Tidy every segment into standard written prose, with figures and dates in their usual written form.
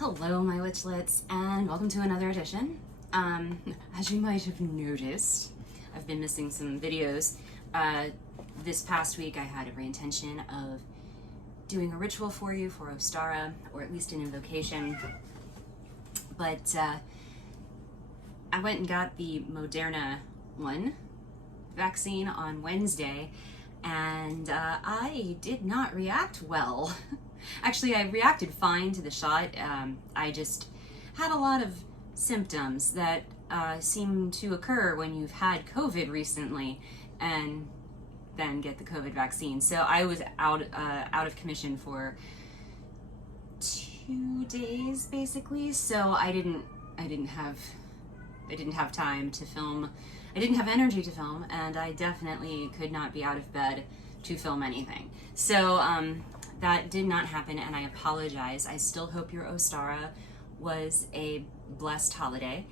Hello, my witchlets, and welcome to another edition. As you might have noticed, I've been missing some videos. This past week I had every intention of doing a ritual for you for Ostara, or at least an invocation, but I went and got the Moderna vaccine on Wednesday, and I did not react well. Actually, I reacted fine to the shot. I just had a lot of symptoms that seem to occur when you've had COVID recently and then get the COVID vaccine. So I was out of commission for 2 days basically. So I didn't have time to film. I didn't have energy to film, and I definitely could not be out of bed to film anything. So that did not happen, and I apologize. I still hope your Ostara was a blessed holiday.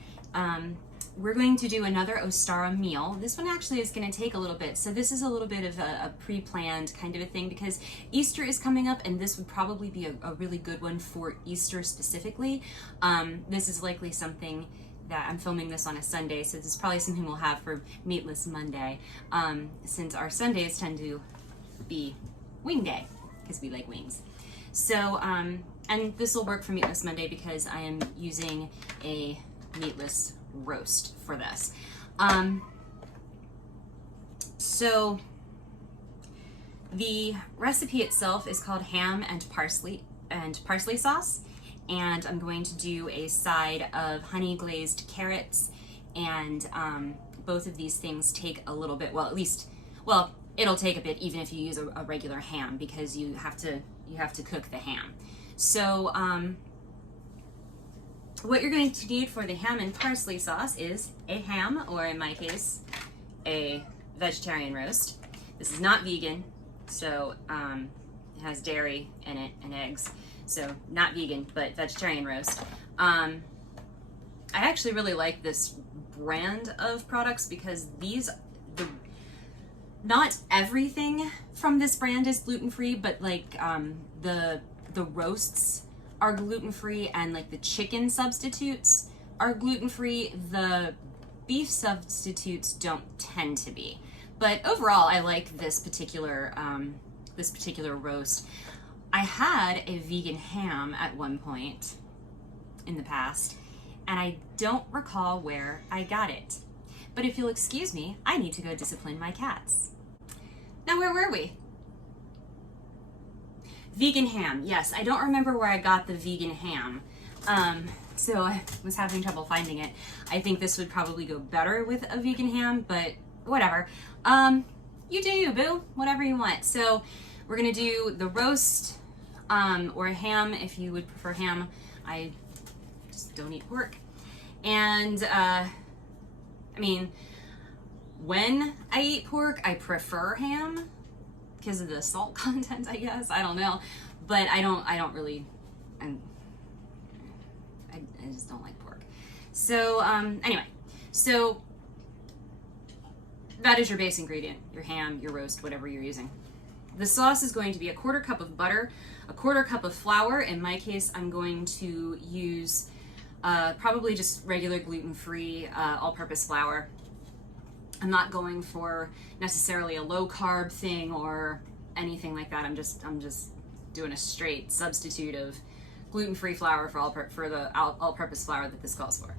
We're going to do another Ostara meal. This one actually is going to take a little bit. So this is a little bit of a pre-planned kind of a thing because Easter is coming up, and this would probably be a really good one for Easter specifically. This is likely something that I'm filming this on a Sunday, so this is probably something we'll have for Meatless Monday, since our Sundays tend to be wing day, because we like wings. So, and this will work for Meatless Monday because I am using a meatless roast for this. So the recipe itself is called ham and parsley sauce, and I'm going to do a side of honey glazed carrots, and both of these things take a little bit, well, it'll take a bit even if you use a regular ham, because you have to cook the ham. So what you're going to need for the ham and parsley sauce is a ham, or in my case, a vegetarian roast. This is not vegan, so it has dairy in it and eggs, so not vegan, but vegetarian roast. I actually really like this brand of products because not everything from this brand is gluten-free, but like the roasts are gluten-free, and like the chicken substitutes are gluten-free. The beef substitutes don't tend to be. But overall, I like this particular roast. I had a vegan ham at one point in the past, and I don't recall where I got it. But if you'll excuse me, I need to go discipline my cats. Now, where were we? Vegan ham. Yes, I don't remember where I got the vegan ham. So I was having trouble finding it. I think this would probably go better with a vegan ham, but whatever. You do you, boo. Whatever you want. So we're gonna do the roast, or a ham if you would prefer ham. I just don't eat pork. And I mean, when I eat pork, I prefer ham because of the salt content, I guess. I don't know, but I just don't like pork. So anyway, so that is your base ingredient, your ham, your roast, whatever you're using. The sauce is going to be a 1/4 cup of butter, a 1/4 cup of flour. In my case, I'm going to use probably just regular gluten-free all-purpose flour. I'm not going for necessarily a low-carb thing or anything like that. I'm just doing a straight substitute of gluten-free flour for the all-purpose flour that this calls for.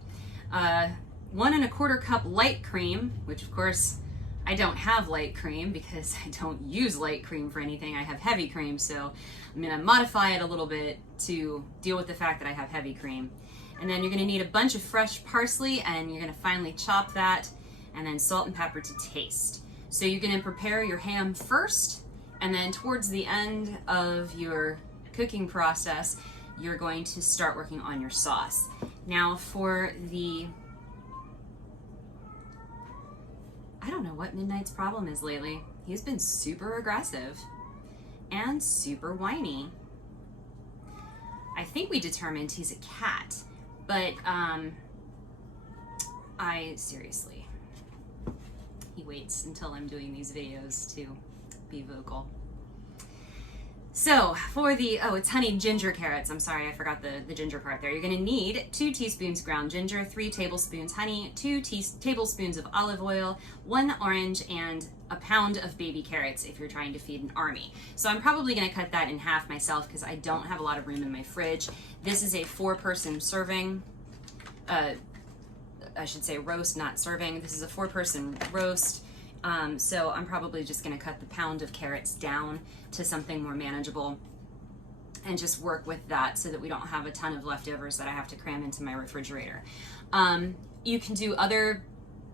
1 1/4 cup light cream, which of course I don't have light cream because I don't use light cream for anything. I have heavy cream, so I'm gonna modify it a little bit to deal with the fact that I have heavy cream. And then you're gonna need a bunch of fresh parsley, and you're gonna finely chop that, and then salt and pepper to taste. So you're gonna prepare your ham first, and then towards the end of your cooking process, you're going to start working on your sauce. Now for I don't know what Midnight's problem is lately. He's been super aggressive and super whiny. I think we determined he's a cat, but seriously, he waits until I'm doing these videos to be vocal. So for the, oh, it's honey ginger carrots. I'm sorry, I forgot the ginger part there. You're gonna need 2 teaspoons ground ginger, 3 tablespoons honey, 2 tablespoons of olive oil, 1 orange, and a pound of baby carrots if you're trying to feed an army. So I'm probably gonna cut that in half myself because I don't have a lot of room in my fridge. This is a 4-person serving, I should say roast, not serving. This is a 4-person roast. So I'm probably just going to cut the pound of carrots down to something more manageable and just work with that so that we don't have a ton of leftovers that I have to cram into my refrigerator. You can do other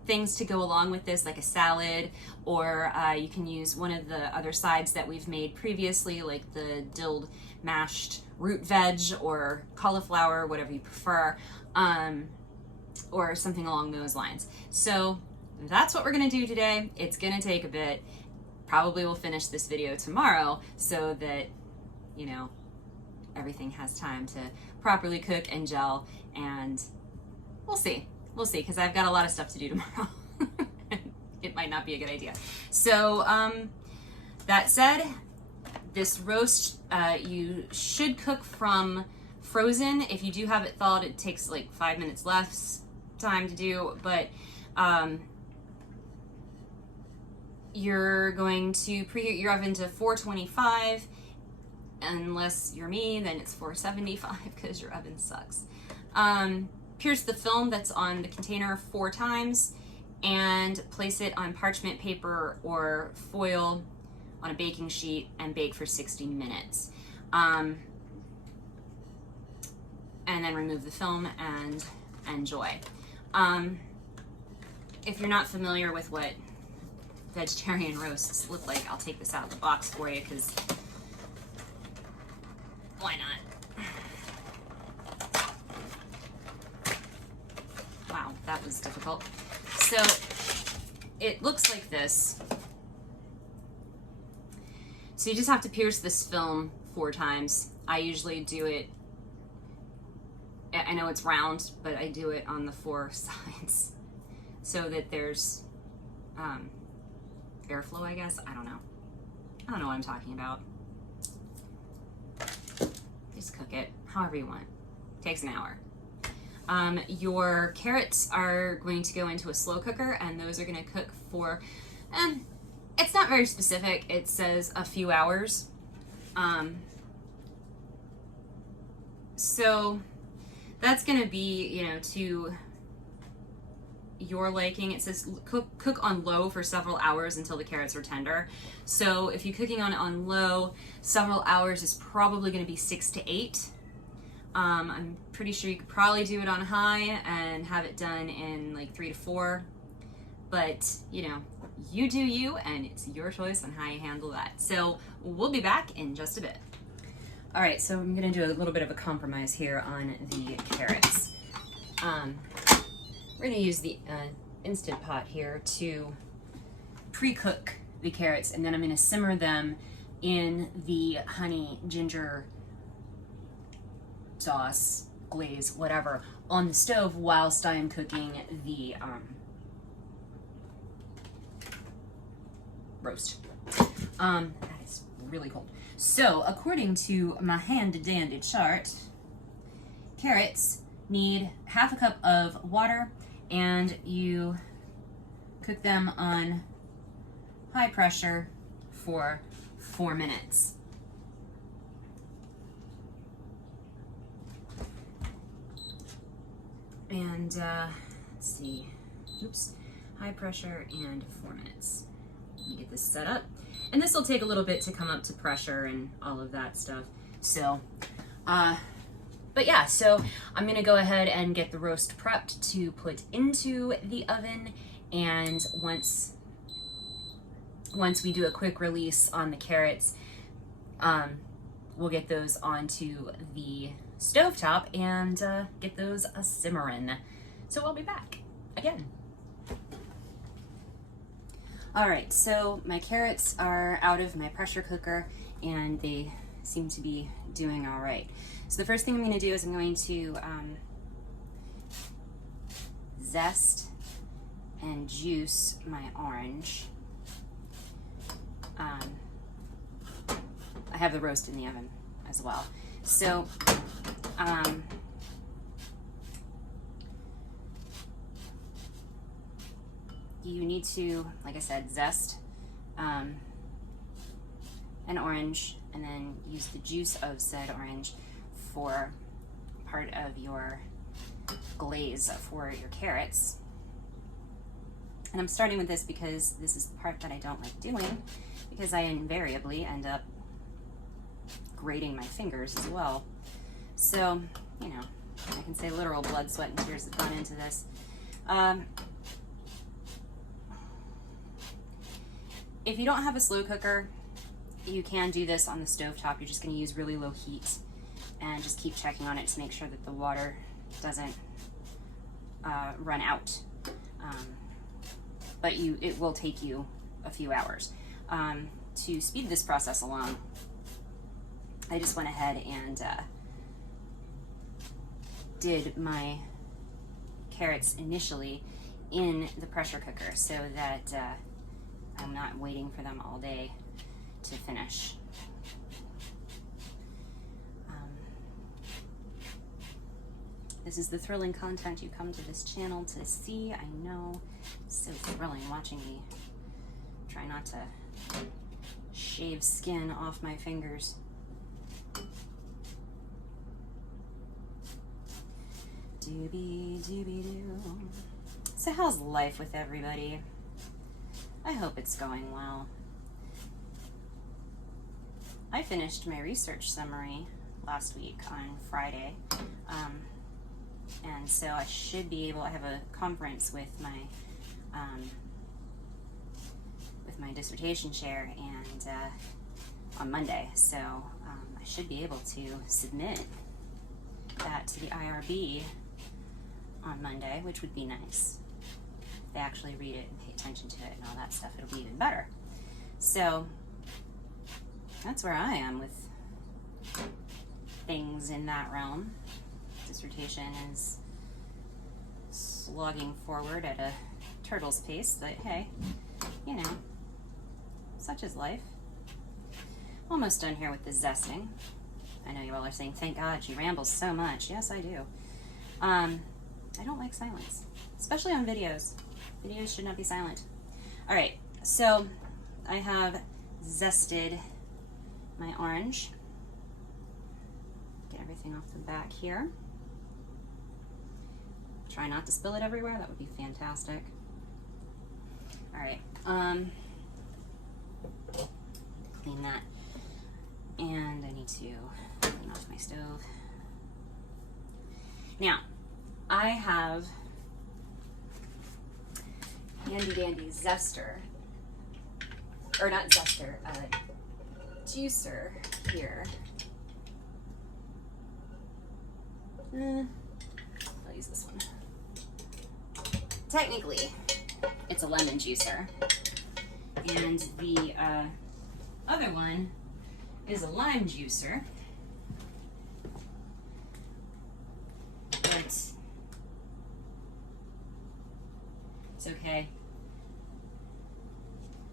things to go along with this, like a salad, or you can use one of the other sides that we've made previously, like the dilled mashed root veg or cauliflower, whatever you prefer, or something along those lines. So that's what we're gonna do today. It's gonna take a bit. Probably will finish this video tomorrow so that, you know, everything has time to properly cook and gel, and we'll see. We'll see, because I've got a lot of stuff to do tomorrow. It might not be a good idea. So that said, this roast, you should cook from frozen. If you do have it thawed, it takes like 5 minutes less time to do, but you're going to preheat your oven to 425. Unless you're me, then it's 475 because your oven sucks. Pierce the film that's on the container 4 times and place it on parchment paper or foil on a baking sheet and bake for 60 minutes. And then remove the film and enjoy. If you're not familiar with what vegetarian roasts look like, I'll take this out of the box for you because why not? Wow, that was difficult. So it looks like this. So you just have to pierce this film 4 times. I usually do it, I know it's round, but I do it on the 4 sides so that there's airflow, I guess. I don't know. I don't know what I'm talking about. Just cook it however you want. Takes an hour. Your carrots are going to go into a slow cooker, and those are going to cook for, it's not very specific. It says a few hours. So that's going to be, you know, to your liking. It says cook on low for several hours until the carrots are tender. So if you're cooking on low, several hours is probably going to be 6 to 8. I'm pretty sure you could probably do it on high and have it done in like 3 to 4. But, you know, you do you, and it's your choice on how you handle that. So we'll be back in just a bit. All right, so I'm going to do a little bit of a compromise here on the carrots. We're going to use the Instant Pot here to pre-cook the carrots, and then I'm going to simmer them in the honey ginger sauce, glaze, whatever, on the stove whilst I am cooking the roast. That is really cold. So, according to my handy-dandy chart, carrots need half a cup of water, and you cook them on high pressure for 4 minutes. And let's see, oops, high pressure and 4 minutes. Let me get this set up. And this will take a little bit to come up to pressure and all of that stuff. So, but yeah, so I'm gonna go ahead and get the roast prepped to put into the oven. And once we do a quick release on the carrots, we'll get those onto the stovetop and get those simmering. So I'll be back again. All right, so my carrots are out of my pressure cooker and they seem to be doing all right. So the first thing I'm going to do is I'm going to zest and juice my orange. I have the roast in the oven as well. So you need to, like I said, zest an orange and then use the juice of said orange for part of your glaze for your carrots. And I'm starting with this because this is the part that I don't like doing, because I invariably end up grating my fingers as well. So, you know, I can say literal blood, sweat, and tears have gone into this. If you don't have a slow cooker, you can do this on the stovetop. You're just going to use really low heat and just keep checking on it to make sure that the water doesn't run out. But it will take you a few hours. To speed this process along, I just went ahead and did my carrots initially in the pressure cooker so that I'm not waiting for them all day to finish. This is the thrilling content you come to this channel to see. I know, it's so thrilling watching me try not to shave skin off my fingers. Doobie doobie doo. So how's life with everybody? I hope it's going well. I finished my research summary last week on Friday. And so I should be able, I have a conference with my dissertation chair and on Monday, so I should be able to submit that to the IRB on Monday, which would be nice. If they actually read it and pay attention to it and all that stuff, it'll be even better. So that's where I am with things in that realm. Dissertation is slogging forward at a turtle's pace, but hey, you know, such is life. Almost done here with the zesting. I know you all are saying, thank God she rambles so much. Yes, I do. I don't like silence, especially on videos. Videos should not be silent. All right, so I have zested my orange. Get everything off the back here. Try not to spill it everywhere. That would be fantastic. All right. Clean that. And I need to clean off my stove. Now, I have handy dandy zester, or not zester, juicer here. I'll use this one. Technically, it's a lemon juicer, and the other one is a lime juicer, but it's okay.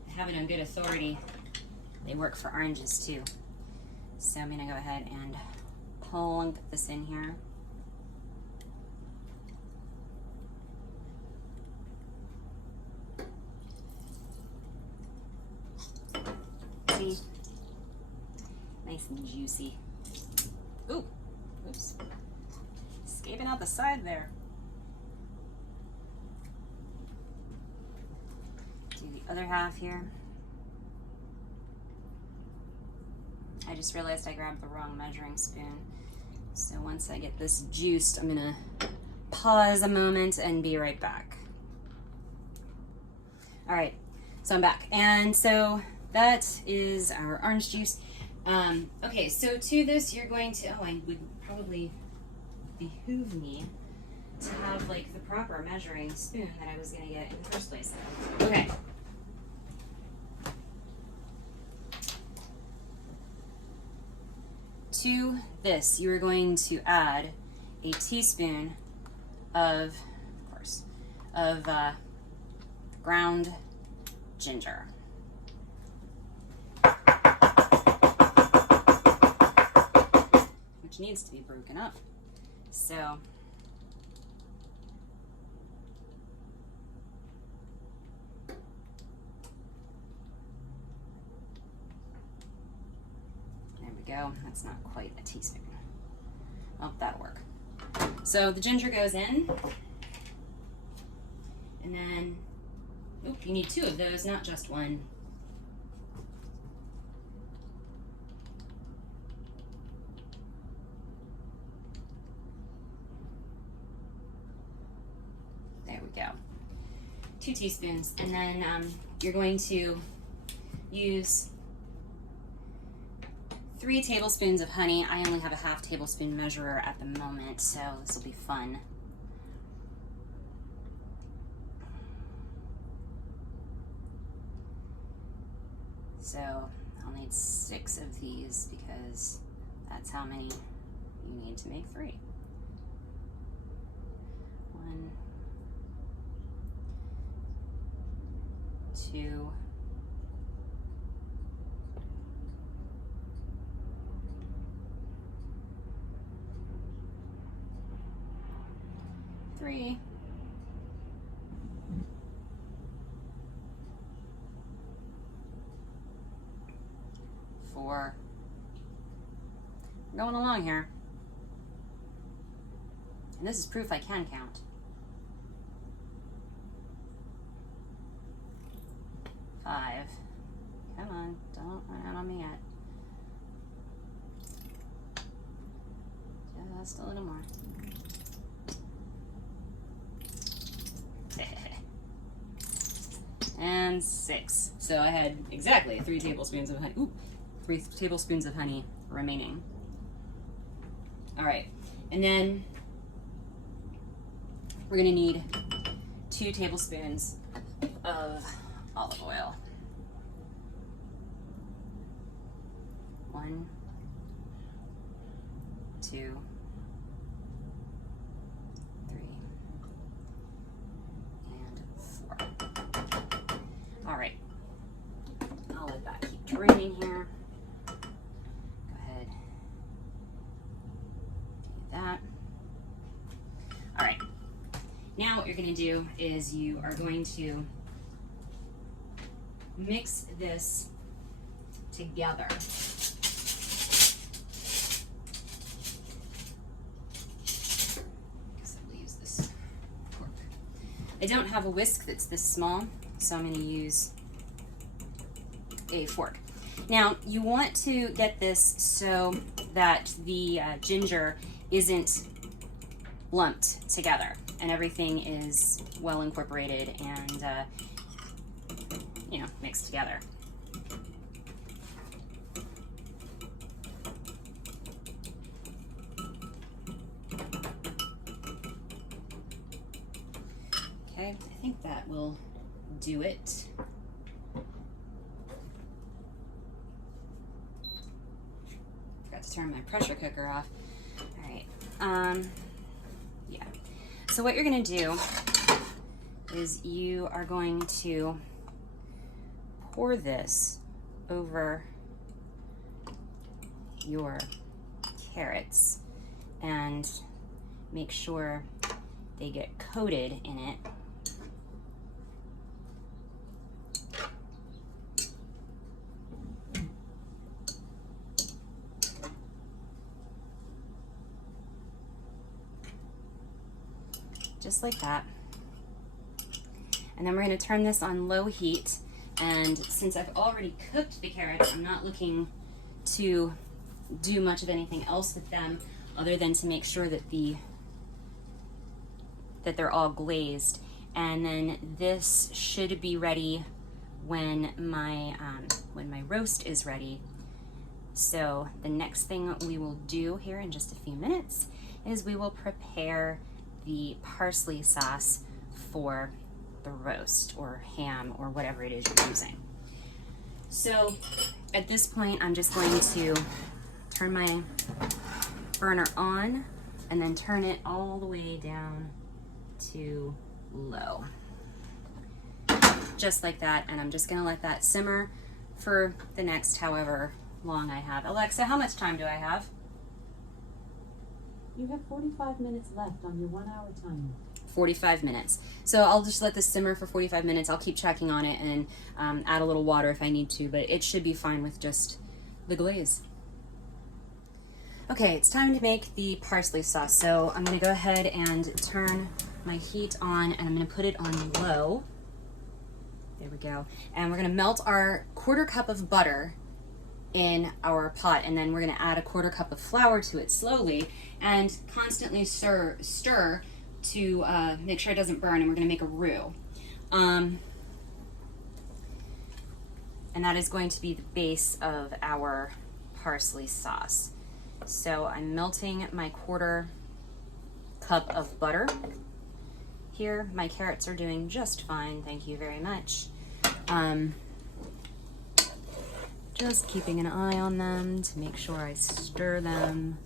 I have it on good authority. They work for oranges too. So I'm gonna go ahead and plunk this in here. See? Nice and juicy. Ooh, oops. Escaping out the side there. Do the other half here. I just realized I grabbed the wrong measuring spoon. So once I get this juiced, I'm gonna pause a moment and be right back. All right, so I'm back. And so that is our orange juice. Okay, so to this, you're going to, oh, I would probably behoove me to have like the proper measuring spoon that I was gonna get in the first place. Okay. To this, you are going to add a teaspoon of course, of ground ginger. which needs to be broken up. So there we go. That's not quite a teaspoon. Oh, that'll work. So the ginger goes in, and then, oop, you need 2 of those, not just 1. There we go. 2 teaspoons, and then you're going to use 3 tablespoons of honey. I only have a half tablespoon measurer at the moment, so this will be fun. So I'll need 6 of these because that's how many you need to make 3. 1, 2, 3. 4. We're going along here. And this is proof I can count. 5. Come on, don't run out on me yet. Just a little more. And 6. So I had exactly 3 tablespoons of honey. Ooh, 3 tablespoons of honey remaining. All right, and then we're gonna need 2 tablespoons of olive oil. 1, 2, 3, and 4. All right, I'll let that keep draining here. Go ahead, do that. All right, now what you're gonna do is you are going to mix this together. I don't have a whisk that's this small, so I'm going to use a fork. Now, you want to get this so that the ginger isn't lumped together and everything is well incorporated and, you know, mixed together. Okay, I think that will do it. Forgot to turn my pressure cooker off. All right, yeah. So what you're gonna do is you are going to pour this over your carrots and make sure they get coated in it. Just like that. And then we're going to turn this on low heat, and since I've already cooked the carrots, I'm not looking to do much of anything else with them other than to make sure that they're all glazed. And then this should be ready when my roast is ready. So the next thing we will do here in just a few minutes is we will prepare the parsley sauce for the roast or ham or whatever it is you're using. So at this point, I'm just going to turn my burner on and then turn it all the way down to low. Just like that, and I'm just gonna let that simmer for the next however long I have. Alexa, how much time do I have? You have 45 minutes left on your 1-hour timer. 45 minutes. So I'll just let this simmer for 45 minutes. I'll keep checking on it and add a little water if I need to, but it should be fine with just the glaze. Okay, it's time to make the parsley sauce. So I'm going to go ahead and turn my heat on, and I'm going to put it on low. There we go. And we're going to melt our 1/4 cup of butter in our pot, and then we're going to add a 1/4 cup of flour to it slowly and constantly stir to make sure it doesn't burn, and we're going to make a roux. And that is going to be the base of our parsley sauce. So I'm melting my 1/4 cup of butter here. My carrots are doing just fine, thank you very much. Just keeping an eye on them to make sure I stir them.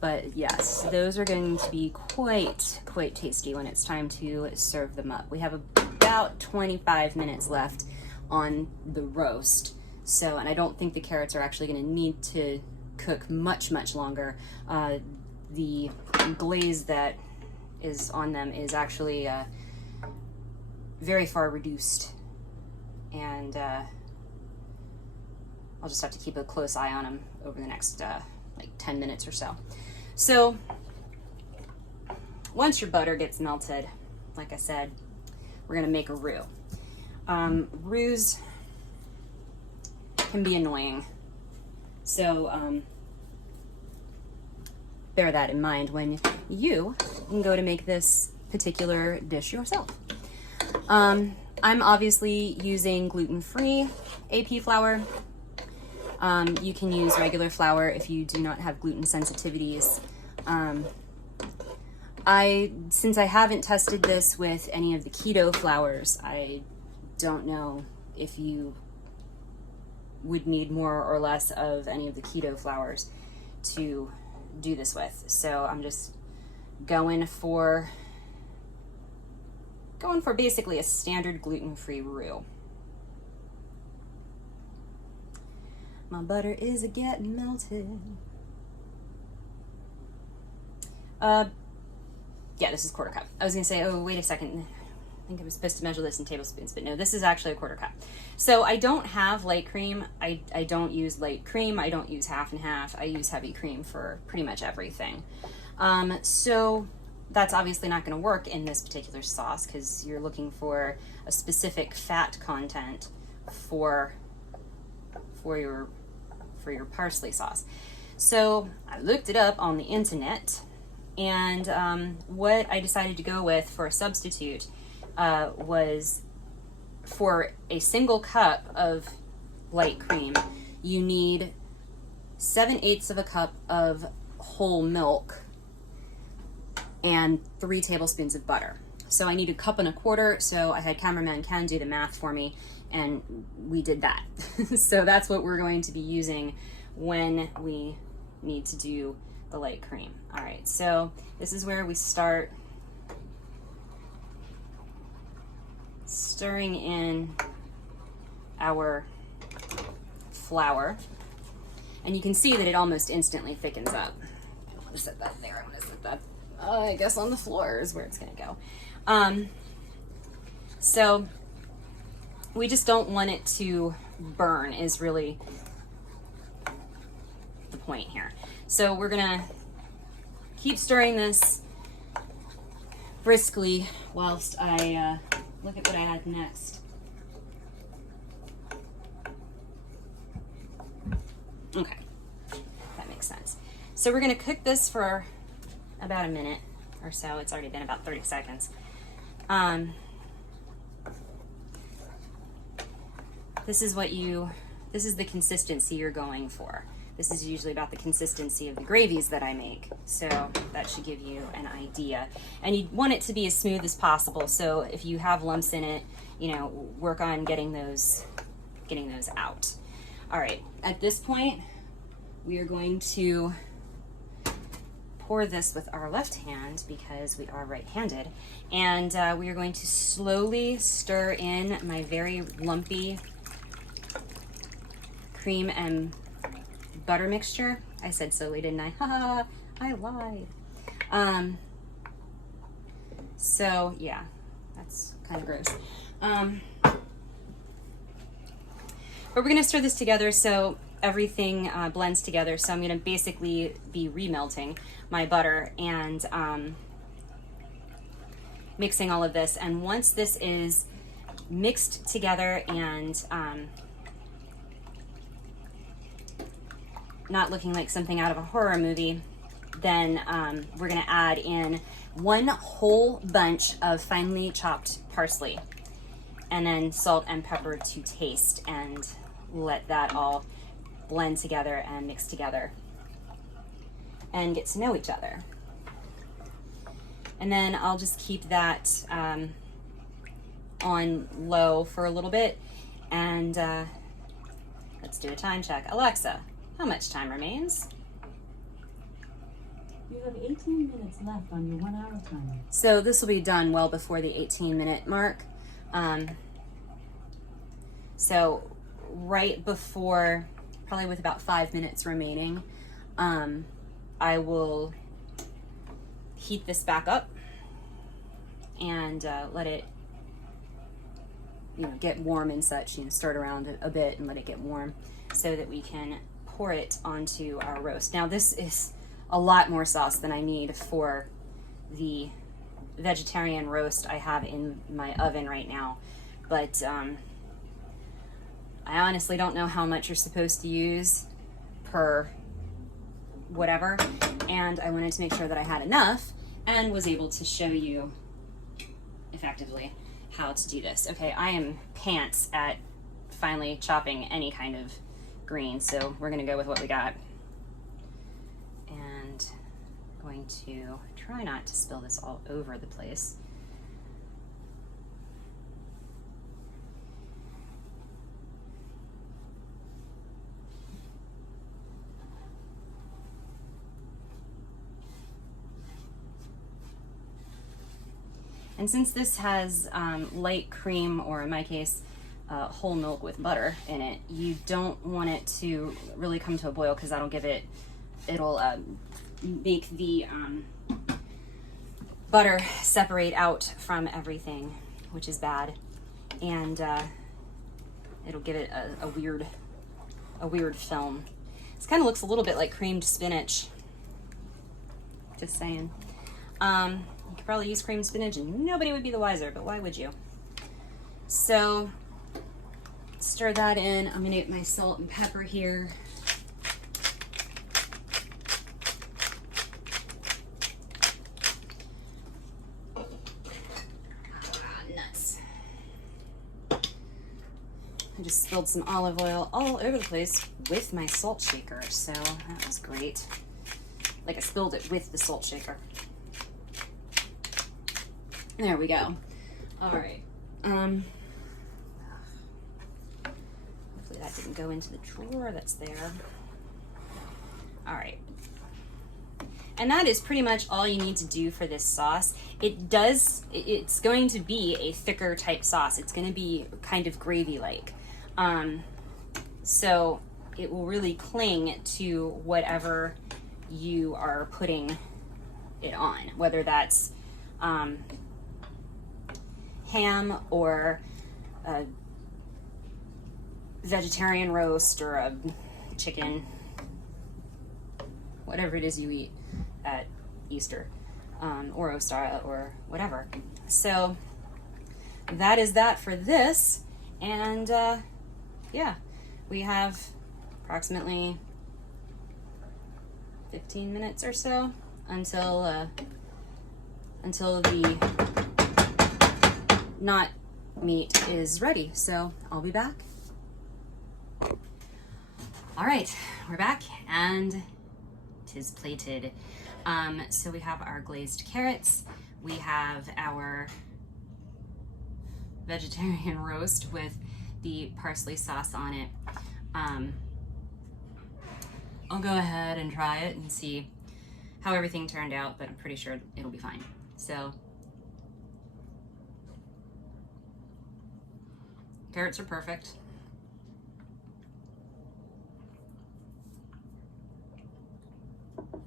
But yes, those are going to be quite tasty when it's time to serve them up. We have about 25 minutes left on the roast. So, and I don't think the carrots are actually going to need to cook much longer. The glaze that is on them is actually very far reduced, and I'll just have to keep a close eye on them over the next like 10 minutes or so. So once your butter gets melted, like I said, we're gonna make a roux. Roux can be annoying, so bear that in mind when you can go to make this particular dish yourself. I'm obviously using gluten-free AP flour. You can use regular flour if you do not have gluten sensitivities. Since I haven't tested this with any of the keto flours, I don't know if you would need more or less of any of the keto flours to do this with. So I'm just going for basically a standard gluten-free roux. My butter is getting melted. Yeah, this is 1/4 cup. I was gonna say, oh, wait a second. I think I was supposed to measure this in tablespoons, but no, this is actually a 1/4 cup. So I don't have light cream. I don't use light cream. I don't use half and half. I use heavy cream for pretty much everything. So that's obviously not going to work in this particular sauce because you're looking for a specific fat content for your parsley sauce. So I looked it up on the internet, and what I decided to go with for a substitute was, for a single cup of light cream, you need 7/8 of a cup of whole milk and 3 tablespoons of butter. So I need 1.25 cups, so I had cameraman Ken do the math for me, and we did that. So that's what we're going to be using when we need to do the light cream. All right, so this is where we start stirring in our flour, and you can see that it almost instantly thickens up. I don't want to set that there. I'm going to set that, I guess, on the floor is where it's going to go. So we just don't want it to burn is really the point here. So we're going to keep stirring this briskly whilst I look at what I add next. Okay, that makes sense. So we're going to cook this for about a minute or so. It's already been about 30 seconds. This is the consistency you're going for. This is usually about the consistency of the gravies that I make, so that should give you an idea. And you want it to be as smooth as possible, so if you have lumps in it, work on getting those out. All right, at this point, we are going to pour this with our left hand because we are right-handed, and we are going to slowly stir in my very lumpy cream and butter mixture. I said slowly, didn't I? I lied. So yeah, that's kind of gross. But we're gonna stir this together so everything blends together. So I'm gonna basically be remelting my butter and mixing all of this. And once this is mixed together and not looking like something out of a horror movie, then we're gonna add in 1 whole bunch of finely chopped parsley, and then salt and pepper to taste, and let that all blend together and mix together and get to know each other. And then I'll just keep that on low for a little bit, and let's do a time check. Alexa, how much time remains? You have 18 minutes left on your 1 hour timer. So this will be done well before the 18-minute mark. So right before, probably with about 5 minutes remaining, I will heat this back up and let it, get warm and such. Stir it around a bit and let it get warm so that we can pour it onto our roast. Now this is a lot more sauce than I need for the vegetarian roast I have in my oven right now, but I honestly don't know how much you're supposed to use per whatever, and I wanted to make sure that I had enough and was able to show you effectively how to do this. Okay, I am pants at finally chopping any kind of green, so we're gonna go with what we got. And I'm going to try not to spill this all over the place. And since this has light cream, or in my case, whole milk with butter in it, you don't want it to really come to a boil, because that'll give it, it'll make the butter separate out from everything, which is bad, and it'll give it a weird film. This kind of looks a little bit like creamed spinach. Just saying. You could probably use creamed spinach and nobody would be the wiser, but why would you? So stir that in. I'm gonna get my salt and pepper here. Nuts. I just spilled some olive oil all over the place with my salt shaker, so that was great. Like, I spilled it with the salt shaker. There we go. All right. Hopefully that didn't go into the drawer that's there. All right. And that is pretty much all you need to do for this sauce. It's going to be a thicker type sauce. It's going to be kind of gravy-like. So it will really cling to whatever you are putting it on, whether that's ham or a vegetarian roast or a chicken, whatever it is you eat at Easter, or Ostara or whatever. So that is that for this, and yeah, we have approximately 15 minutes or so until the not meat is ready. So I'll be back. All right, we're back and 'tis plated. So we have our glazed carrots. We have our vegetarian roast with the parsley sauce on it. I'll go ahead and try it and see how everything turned out, but I'm pretty sure it'll be fine. So carrots are perfect.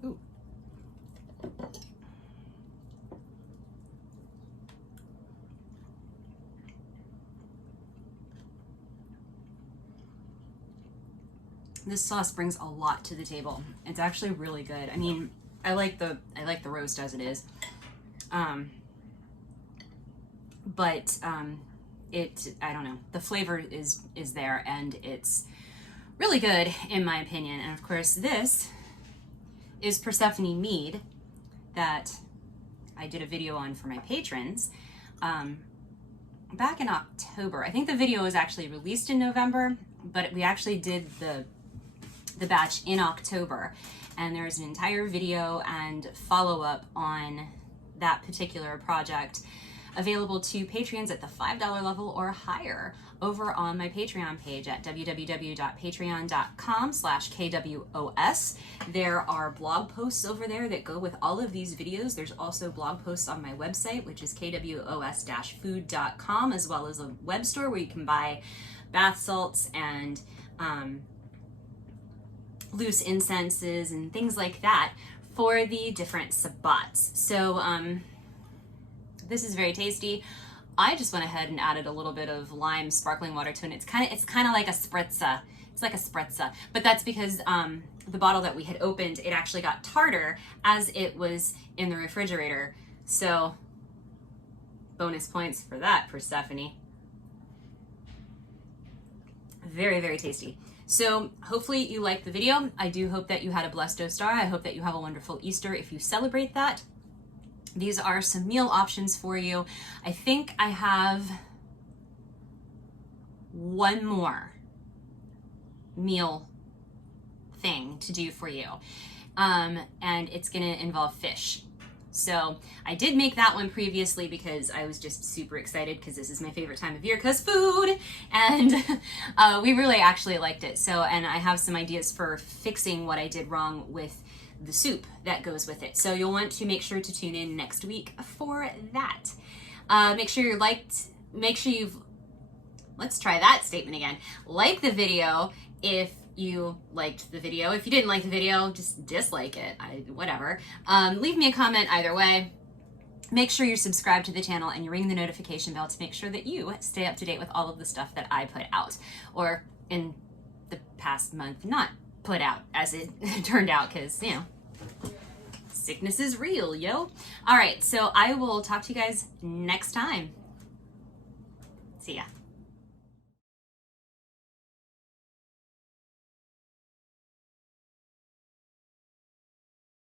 Ooh. This sauce brings a lot to the table. It's actually really good. I mean, I like the roast as it is. But I don't know. The flavor is there, and it's really good in my opinion. And of course, this is Persephone mead that I did a video on for my patrons back in October. I think the video was actually released in November, but we actually did the batch in October, and there's an entire video and follow-up on that particular project available to Patreons at the $5 level or higher over on my Patreon page at www.patreon.com/KWOS. There are blog posts over there that go with all of these videos. There's also blog posts on my website, which is kwos-food.com, as well as a web store where you can buy bath salts and loose incenses and things like that for the different sabbats. So this is very tasty. I just went ahead and added a little bit of lime sparkling water to it. It's kind of like a spritza. It's like a spritza, but that's because the bottle that we had opened, it actually got tartar as it was in the refrigerator. So bonus points for that, Persephone. Very, very tasty. So hopefully you liked the video. I do hope that you had a blessed Ostara. I hope that you have a wonderful Easter if you celebrate that. These are some meal options for you. I think I have one more meal thing to do for you. And it's gonna involve fish. So I did make that one previously because I was just super excited because this is my favorite time of year because food, and we really actually liked it. So, and I have some ideas for fixing what I did wrong with the soup that goes with it. So you'll want to make sure to tune in next week for that. Make sure you've, let's try that statement again. Like the video if you liked the video. If you didn't like the video, just dislike it, whatever. Leave me a comment either way. Make sure you're subscribed to the channel and you ring the notification bell to make sure that you stay up to date with all of the stuff that I put out, or in the past month not put out, as it turned out, because, you know, sickness is real, yo. All right, so I will talk to you guys next time. See ya.